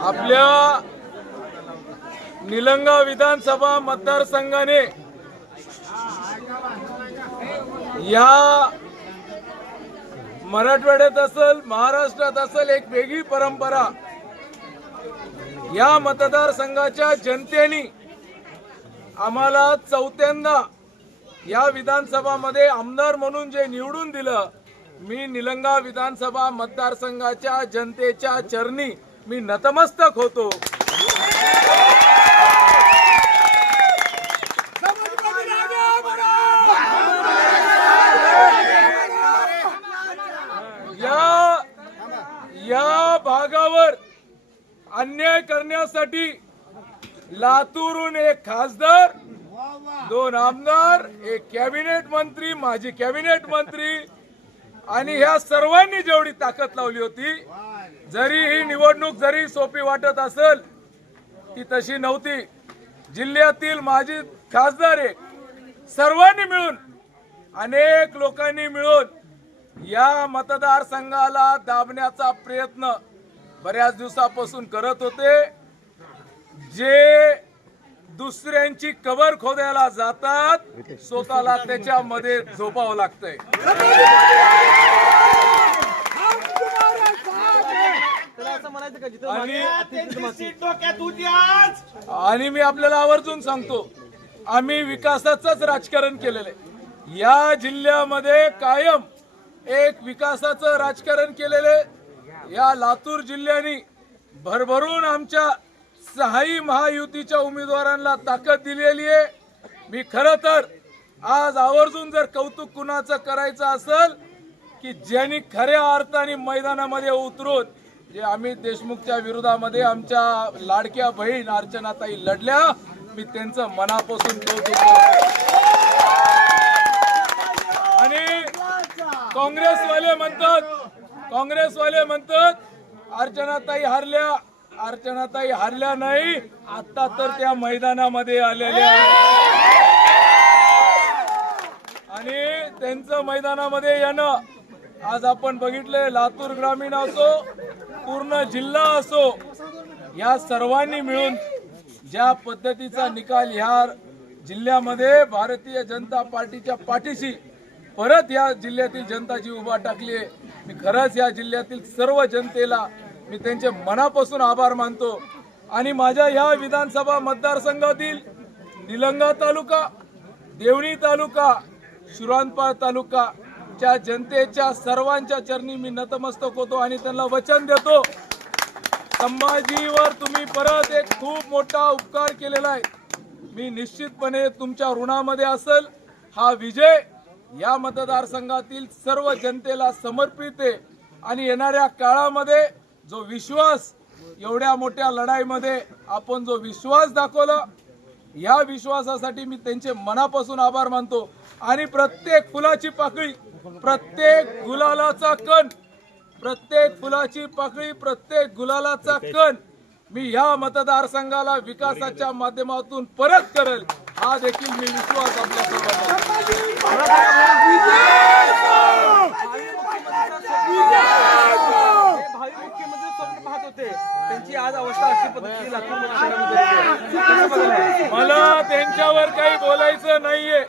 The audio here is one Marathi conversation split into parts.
आपल्या निलंगा विधानसभा मतदारसंघाने या मराठवाड्यात असेल महाराष्ट्रात असेल एक वेगळी परंपरा या मतदारसंघाच्या जनतेने आम्हाला चौथ्यांदा या विधानसभामध्ये आमदार म्हणून जे निवडून दिलं मी निलंगा विधानसभा मतदारसंघाच्या जनतेच्या चरणी मी नतमस्तक होतो. या या भागावर अन्याय करण्यासाठी लातूरून एक खासदार दोन आमदार एक कॅबिनेट मंत्री माजी कॅबिनेट मंत्री. आणि ह्या सर्वांनी जेवढी ताकद लावली होती जरी ही निवडणूक जरी सोपी वाटत असेल ती तशी नव्हती. जिल्ह्यातील माजी खासदार एक सर्वांनी मिळून अनेक लोकांनी मिळून या मतदारसंघाला दाबण्याचा प्रयत्न बऱ्याच दिवसापासून करत होते. जे दुसऱ्यांची कबर खोदायला जातात स्वतःला त्याच्यामध्ये झोपावं लागतंय. आणि मी आपल्याला आवर्जून सांगतो आम्ही विकासाचंच राजकारण केलेलं आहे. या जिल्ह्यामध्ये कायम एक विकासाचं राजकारण केलेलं आहे. या लातूर जिल्ह्याने भरभरून आमच्या सहाही महायुतीच्या उमेदवारांना ताकद दिलेली आहे. मी खरं तर आज आवर्जून जर कौतुक कुणाचं करायचं असेल की ज्यांनी खऱ्या अर्थाने मैदानामध्ये उतरून जे अमित देशमुखच्या विरोधामध्ये आमच्या लाडक्या बहीण अर्चनाताई लढल्या मी त्यांचं मनापासून कौतुक आणि काँग्रेसवाले म्हणतात काँग्रेसवाले म्हणतात अर्चनाताई हारल्या अर्चनाताई हरल्या नाही आता तर त्या मैदानामध्ये आलेल्या आहेत. आणि त्यांचं मैदानामध्ये येणं आज आपण बघितलंय लातूर ग्रामीण असो पूर्ण जिल्हा असो या सर्वांनी मिळून ज्या पद्धतीचा निकाल ह्या जिल्ह्यामध्ये भारतीय जनता पार्टीच्या पाठीशी परत या जिल्ह्यातील जनताची उभा टाकली आहे मी खरंच या जिल्ह्यातील सर्व जनतेला मी त्यांचे मनापासून आभार मानतो. आणि माझ्या या विधानसभा मतदारसंघातील निलंगा तालुका देवणी तालुका शिरानपाळ तालुका च्या जनतेच्या सर्वांच्या चरणी मी नतमस्तक होतो आणि त्यांना वचन देतो. संभाजीवर तुम्ही परत एक खूप मोठा उपकार केलेला आहे. मी निश्चितपणे तुमच्या ऋणामध्ये असेल. हा विजय या मतदारसंघातील सर्व जनतेला समर्पित आहे. आणि येणाऱ्या काळामध्ये जो विश्वास एवढ्या मोठ्या लढाईमध्ये आपण जो विश्वास दाखवला या विश्वासासाठी मी त्यांचे मनापासून आभार मानतो. आणि प्रत्येक फुलाची पाकळी प्रत्येक गुलालाचा कण प्रत्येक फुलाची पाकळी प्रत्येक गुलालाचा कण मी ह्या मतदारसंघाला विकासाच्या माध्यमातून परत करेल. हा देखील मी विश्वास आपल्या होते. त्यांची आज अवस्था अशी पद्धतीने लातूर? मला त्यांच्यावर काही बोलायचं नाहीये.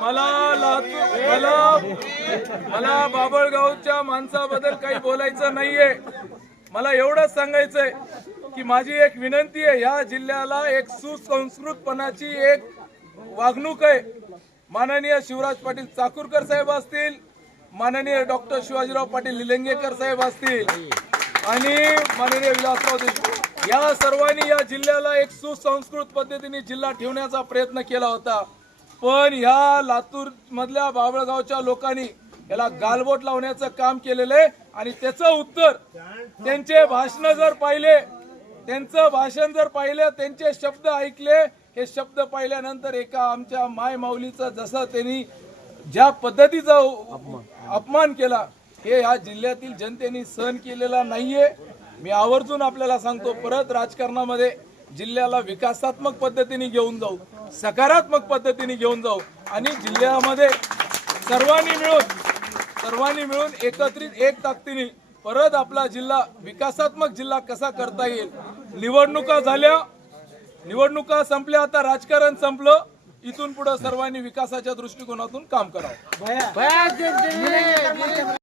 मला लातूर मला मला बाबळगावच्या माणसाबद्दल काही बोलायचं नाहीये. मला एवढंच सांगायचंय की माझी एक विनंती आहे या जिल्ह्याला एक सुसंस्कृतपणाची एक वागणूक आहे. माननीय शिवराज पाटील चाकूरकर साहेब असतील माननीय डॉक्टर शिवाजीराव पाटील निलंगेकर साहेब असतील आणि माननीय विलासराव देशमुख या सर्वांनी या जिल्ह्याला एक सुसंस्कृत पद्धतीने जिल्हा ठेवण्याचा प्रयत्न केला होता. पण ह्या लातूर मधल्या बाबळगावच्या लोकांनी याला गालबोट लावण्याचं काम केलेलं आहे. आणि त्याचं उत्तर त्यांचे भाषण जर पाहिले त्यांचं भाषण जर पाहिलं त्यांचे शब्द ऐकले हे शब्द पाहिल्यानंतर एका आमच्या माय माऊलीचं जसं त्यांनी ज्या पद्धतीचा अपमान केला हे या जिल्ह्यातील जनतेने सहन केलेला नाहीये. मी आवर्जून आपल्याला सांगतो परत राजकारणामध्ये जिल्ह्याला विकासात्मक पद्धतीने घेऊन जाऊ सकारात्मक पद्धतीने घेऊन जाऊ आणि जिल्ह्यामध्ये सर्वांनी मिळून सर्वांनी मिळून एकत्रित एक ताकदीने परत आपला जिल्हा विकासात्मक जिल्हा कसा करता येईल? निवडणुका झाल्या. निवडणुका संपल्या आता राजकारण संपलं. इथून पुढे सर्वांनी विकासाच्या दृष्टिकोनातून काम करावं.